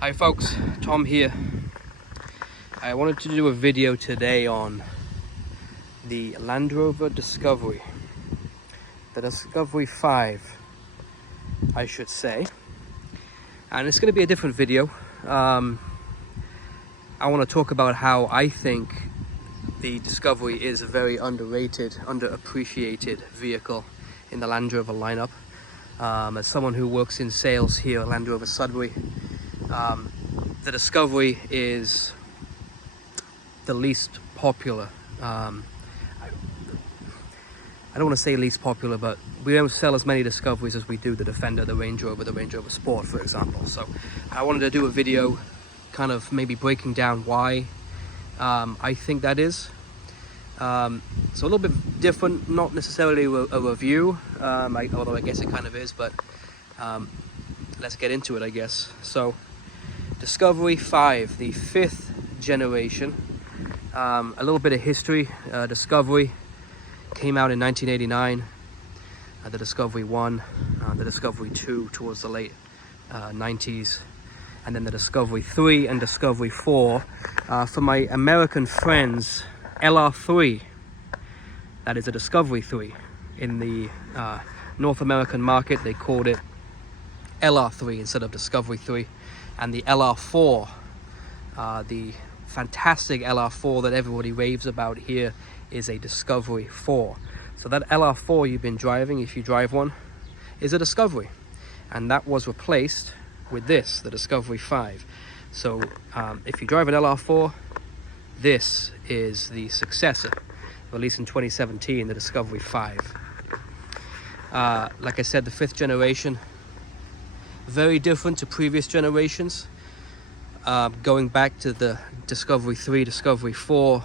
Hi folks, Tom here. I wanted to do a video today on the Land Rover Discovery. The Discovery 5, I should say. And it's going to be a different video. I want to talk about how I think the Discovery is a very underrated, underappreciated vehicle in the Land Rover lineup. As someone who works in sales here at Land Rover Sudbury, the Discovery is the least popular. I don't want to say least popular, but we don't sell as many Discoveries as we do the Defender, the Range Rover Sport, for example. So I wanted to do a video kind of maybe breaking down why I think that is. So a little bit different, not necessarily a review, although I guess it kind of is, but let's get into it, I guess. So Discovery 5, the 5th generation. A little bit of history. Discovery came out in 1989. The Discovery 1, the Discovery 2 towards the late 90s, and then the Discovery 3 and Discovery 4. For my American friends, LR3, that is a Discovery 3. In the North American market, they called it LR3 instead of Discovery 3. And the LR4, the fantastic LR4 that everybody raves about here, is a Discovery 4. So that LR4 you've been driving, if you drive one, is a Discovery. And that was replaced with this, the Discovery 5. So if you drive an LR4, this is the successor, released in 2017, the Discovery 5. Like I said, the 5th generation, very different to previous generations. Going back to the Discovery 3, Discovery 4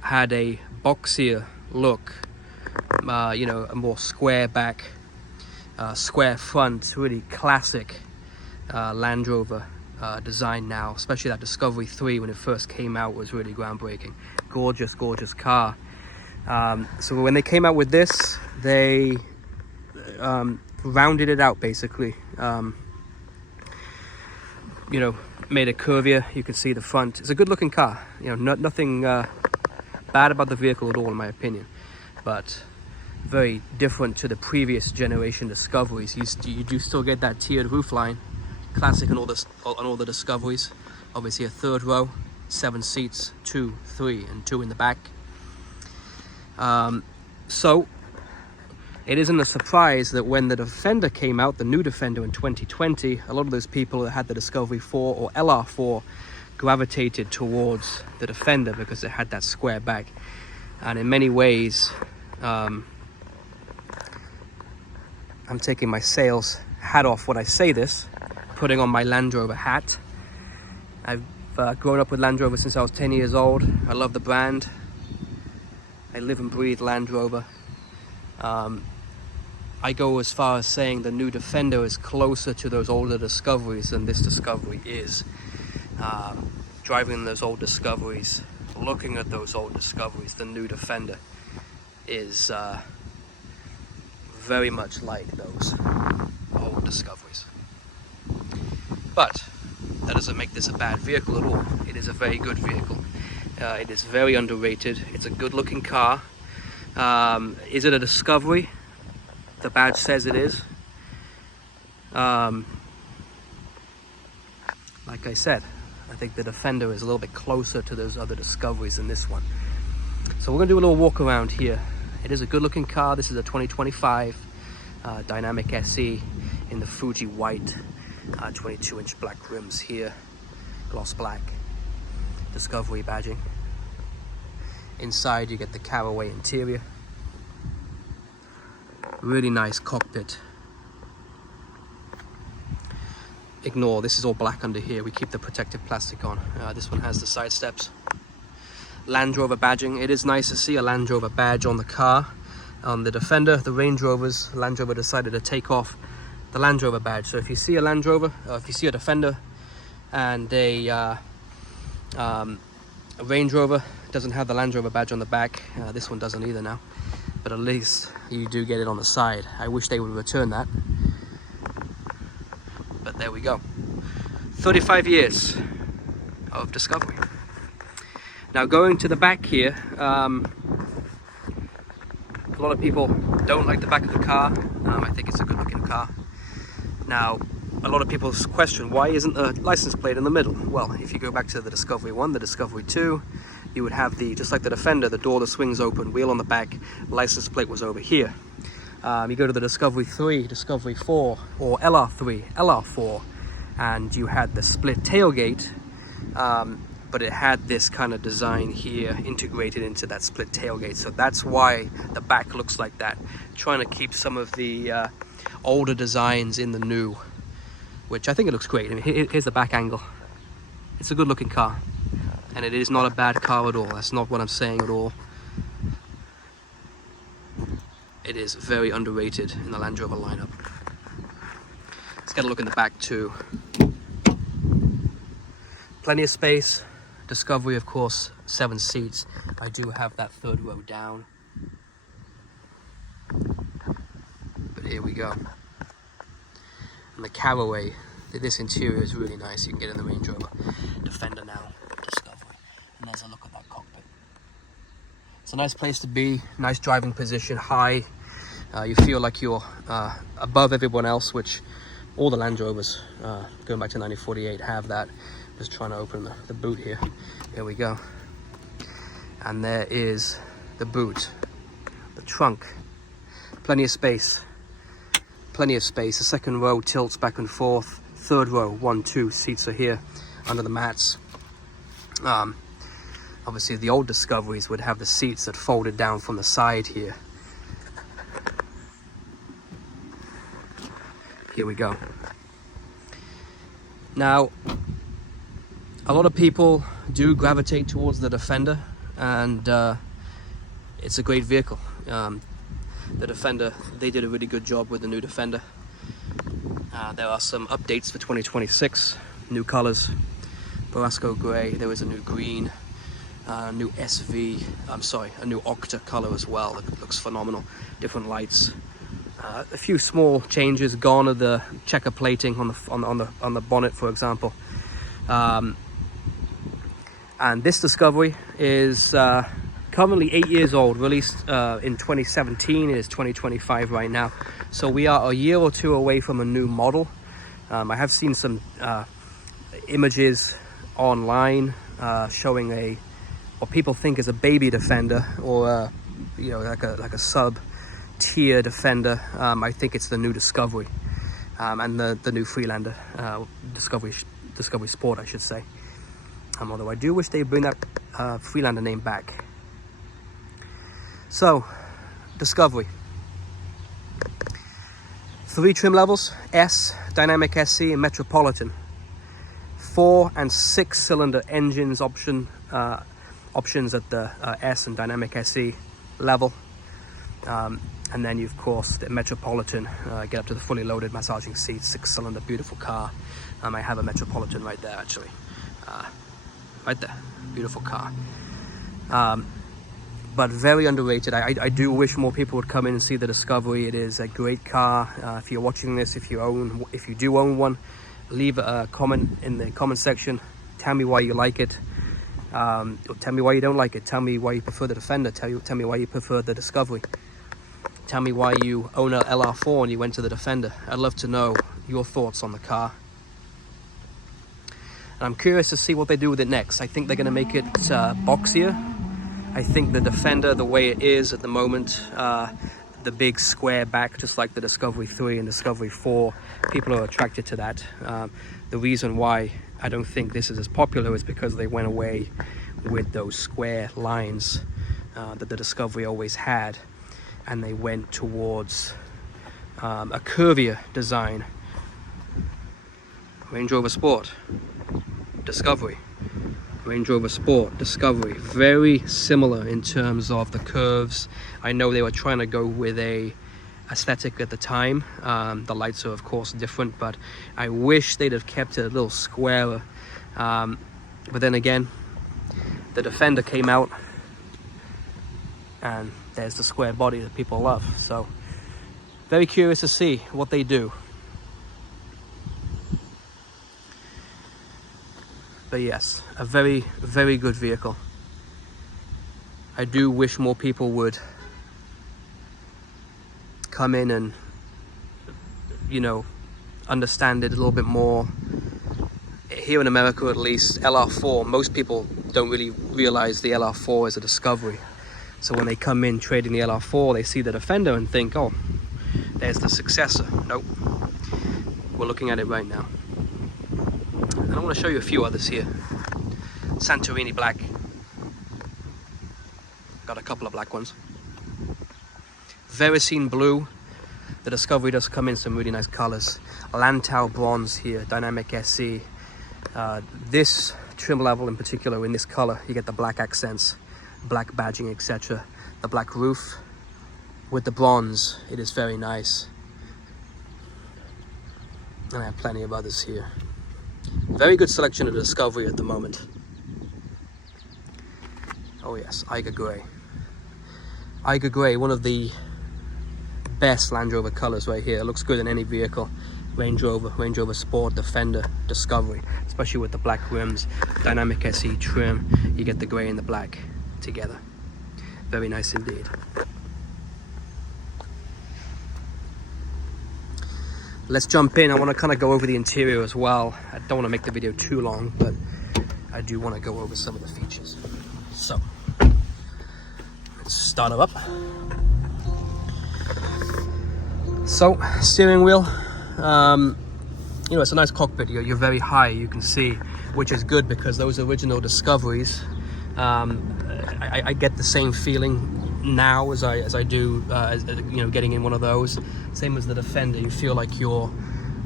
had a boxier look, a more square back, square front, really classic Land Rover design now. Especially that Discovery 3 when it first came out was really groundbreaking. Gorgeous, gorgeous car. So when they came out with this, they rounded it out basically. Made it curvier. You can see the front. It's a good looking car. Nothing bad about the vehicle at all in my opinion, but very different to the previous generation Discoveries. You do still get that tiered roofline, classic on all the Discoveries. Obviously a 3rd row, 7 seats, 2, 3, and 2 in the back. So it isn't a surprise that when the Defender came out, the new Defender in 2020, a lot of those people that had the Discovery 4 or LR4 gravitated towards the Defender because it had that square back. And in many ways, I'm taking my sales hat off when I say this, putting on my Land Rover hat. I've grown up with Land Rover since I was 10 years old. I love the brand. I live and breathe Land Rover. I go as far as saying the new Defender is closer to those older Discoveries than this Discovery is. Driving those old Discoveries, looking at those old Discoveries, the new Defender is very much like those old Discoveries. But that doesn't make this a bad vehicle at all. It is a very good vehicle. It is very underrated. It's a good looking car. Is it a Discovery? The badge says it is. Like I said, I think the Defender is a little bit closer to those other Discoveries than this one. So we're going to do a little walk around here. It is a good looking car. This is a 2025 Dynamic SE in the Fuji white, 22-inch black rims here, gloss black, Discovery badging. Inside you get the caraway interior. Really nice cockpit. Ignore, this is all black under here. We keep the protective plastic on. This one has the side steps. Land Rover badging. It is nice to see a Land Rover badge on the car. On the Defender, the Range Rovers, Land Rover decided to take off the Land Rover badge. So if you see a Land Rover, if you see a Defender and a Range Rover doesn't have the Land Rover badge on the back, this one doesn't either now, but at least you do get it on the side. I wish they would return that, but there we go. 35 years of Discovery. Now going to the back here, a lot of people don't like the back of the car. I think it's a good looking car. Now, a lot of people question, why isn't the license plate in the middle? Well, if you go back to the Discovery 1, the Discovery 2, you would have just like the Defender, the door that swings open, wheel on the back, license plate was over here. You go to the Discovery 3, Discovery 4, or LR3, LR4, and you had the split tailgate, but it had this kind of design here integrated into that split tailgate. So that's why the back looks like that. Trying to keep some of the older designs in the new, which I think it looks great. I mean, here's the back angle. It's a good looking car, and it is not a bad car at all. That's not what I'm saying at all. It is very underrated in the Land Rover lineup. Let's get a look in the back too. Plenty of space. Discovery, of course, 7 seats. I do have that third row down. But here we go. And the caraway, this interior is really nice. You can get in the Range Rover Defender now, Discovery. And there's a look at that cockpit. It's a nice place to be, nice driving position, high. You feel like you're above everyone else, which all the Land Rovers, going back to 1948, have that. Just trying to open the boot here. Here we go. And there is the boot, the trunk. Plenty of space. Plenty of space. The second row tilts back and forth. Third row, 1, 2 seats are here under the mats. Obviously, the old Discoveries would have the seats that folded down from the side here. Here we go. Now, a lot of people do gravitate towards the Defender, and it's a great vehicle. The Defender, they did a really good job with the new Defender. There are some updates for 2026, new colors, Borrasco gray, there is a new green, new SV, a new Octa color as well. It looks phenomenal, different lights. A few small changes, gone are the checker plating on the bonnet, for example. And this Discovery is currently 8 years old, released in 2017. It is 2025 right now. So we are a year or two away from a new model. I have seen some images online showing what people think is a baby Defender, or like a sub-tier Defender. I think it's the new Discovery, and the new Freelander, Discovery Sport, I should say. Although I do wish they'd bring that Freelander name back. So, Discovery. 3 trim levels: S, Dynamic SC, and Metropolitan. 4 and 6 cylinder engines options at the S and Dynamic SE level. And then you, of course, the Metropolitan, get up to the fully loaded massaging seats, 6 cylinder, beautiful car. I have a Metropolitan right there, actually. Right there, beautiful car. But very underrated. I do wish more people would come in and see the Discovery. It is a great car. If you're watching this, if you do own one, leave a comment in the comment section. Tell me why you like it. Or tell me why you don't like it. Tell me why you prefer the Defender. Tell me why you prefer the Discovery. Tell me why you own a LR4 and you went to the Defender. I'd love to know your thoughts on the car. And I'm curious to see what they do with it next. I think they're going to make it boxier. I think the Defender, the way it is at the moment, the big square back, just like the Discovery 3 and Discovery 4, people are attracted to that. The reason why I don't think this is as popular is because they went away with those square lines that the Discovery always had, and they went towards a curvier design. Range Rover Sport, Discovery. Range Rover Sport, Discovery, very similar in terms of the curves. I know they were trying to go with a aesthetic at the time. The lights are of course different, but I wish they'd have kept it a little squarer. But then again, the Defender came out and there's the square body that people love. So very curious to see what they do. But yes, a very, very good vehicle. I do wish more people would come in and, you know, understand it a little bit more. Here in America, at least, LR4, most people don't really realize the LR4 is a Discovery. So when they come in trading the LR4, they see the Defender and think, oh, there's the successor. Nope. We're looking at it right now. And I want to show you a few others here. Santorini black. Got a couple of black ones. Verisene blue. The Discovery does come in some really nice colors. Lantau bronze here, Dynamic SE. This trim level in particular, in this color, you get the black accents, black badging, etc. The black roof with the bronze, it is very nice. And I have plenty of others here. Very good selection of the Discovery at the moment. Oh yes, Eiger Grey. Eiger Grey, one of the best Land Rover colors right here. It looks good in any vehicle. Range Rover Sport, Defender, Discovery, especially with the black rims, Dynamic SE trim, you get the grey and the black together. Very nice indeed. Let's jump in. I want to kind of go over the interior as well. I don't want to make the video too long, but I do want to go over some of the features. So, let's start it up. So, steering wheel. You know, it's a nice cockpit. You're very high, you can see, which is good because those original Discoveries, I get the same feeling now as I do, you know, getting in one of those. Same as the Defender, you feel like you're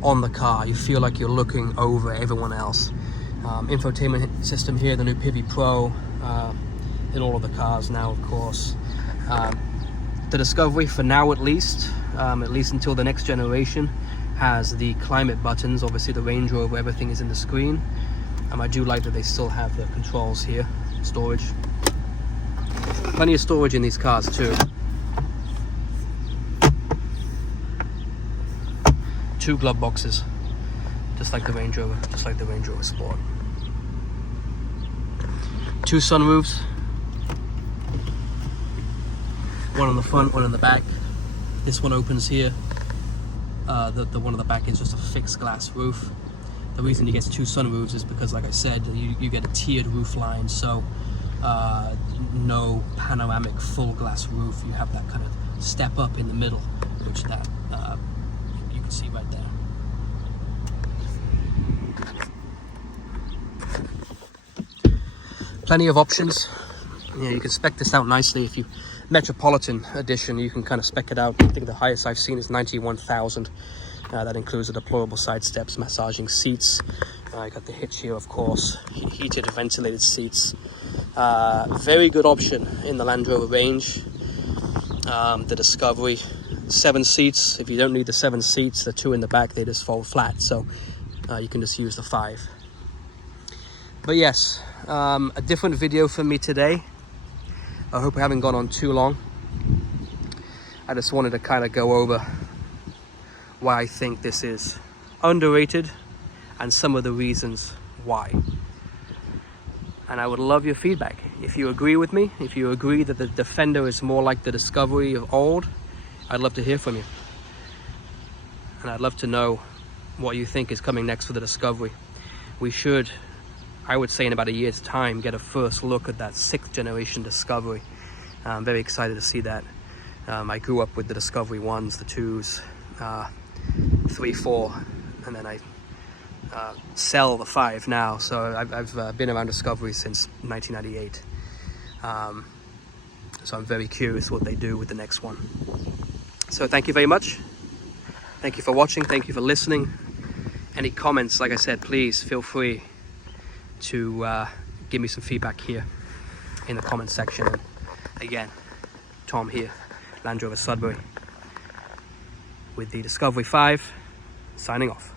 on the car, you feel like you're looking over everyone else. Infotainment system here, the new Pivi Pro, in all of the cars now, of course. The Discovery, for now at least until the next generation, has the climate buttons. Obviously the Range Rover, everything is in the screen. I do like that they still have the controls here, storage. Plenty of storage in these cars too. 2 glove boxes, just like the Range Rover, just like the Range Rover Sport. 2 sunroofs, one on the front, one on the back. This one opens here. The one on the back is just a fixed glass roof. The reason you get 2 sunroofs is because, like I said, you get a tiered roof line, so no panoramic full glass roof. You have that kind of step up in the middle, which that you can see right there. Plenty of options. Yeah, you can spec this out nicely. If you Metropolitan edition, you can kind of spec it out. I think the highest I've seen is 91,000. That includes the deployable side steps, massaging seats. I got the hitch here, of course, heated ventilated seats. Very good option in the Land Rover range. The Discovery, 7 seats. If you don't need the 7 seats, the 2 in the back, they just fold flat, so you can just use the 5. But yes, a different video for me today. I hope I haven't gone on too long. I just wanted to kind of go over why I think this is underrated and some of the reasons why. And I would love your feedback. If you agree with me, if you agree that the Defender is more like the Discovery of old, I'd love to hear from you. And I'd love to know what you think is coming next for the Discovery. We should, I would say in about a year's time, get a first look at that 6th generation Discovery. I'm very excited to see that. I grew up with the Discovery 1s, the 2s, 3, 4, and then I sell the 5 now. So I've been around Discovery since 1998. So I'm very curious what they do with the next one. So thank you very much. Thank you for watching. Thank you for listening. Any comments, like I said, please feel free to give me some feedback here in the comment section. And again, Tom here, Land Rover Sudbury, with the Discovery 5, signing off.